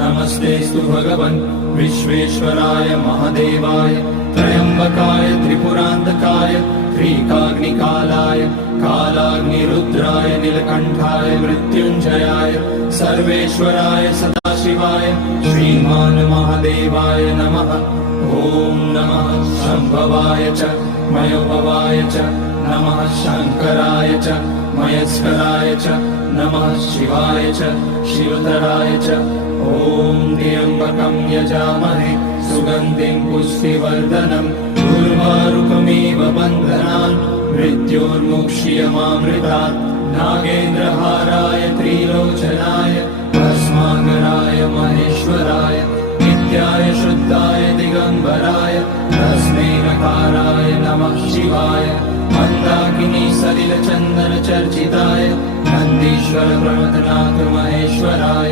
नमस्तेस्तु भगवन् विश्वेश्वराय महादेवाय त्र्यम्बकाय त्रिपुरान्तकाय त्रिकाग्निकालाय कालाग्निरुद्राय नीलकण्ठाय मृत्युञ्जयाय सर्वेश्वराय सदाशिवाय श्रीमान् महादेवाय नमः। ॐ नमः शम्भवाय च मयोभवाय च नमः शङ्कराय च मयस्कराय च नमः शिवाय च शिवतराय च। ॐ त्र्यम्बकं यजामहे सुगन्धिं पुष्टिवर्धनम् उर्वारुकमिव बन्धनान् मृत्योर्मुक्ष्यमामृतात्। नागेन्द्रहाराय त्रिलोचनाय भस्माकराय महेश्वराय नित्याय शुद्धाय दिगम्बराय तस्मै नकाराय नमः शिवाय। मन्दाकिनी सलिलचन्दन चर्चिताय नन्दीश्वर प्रमथनाथ महेश्वराय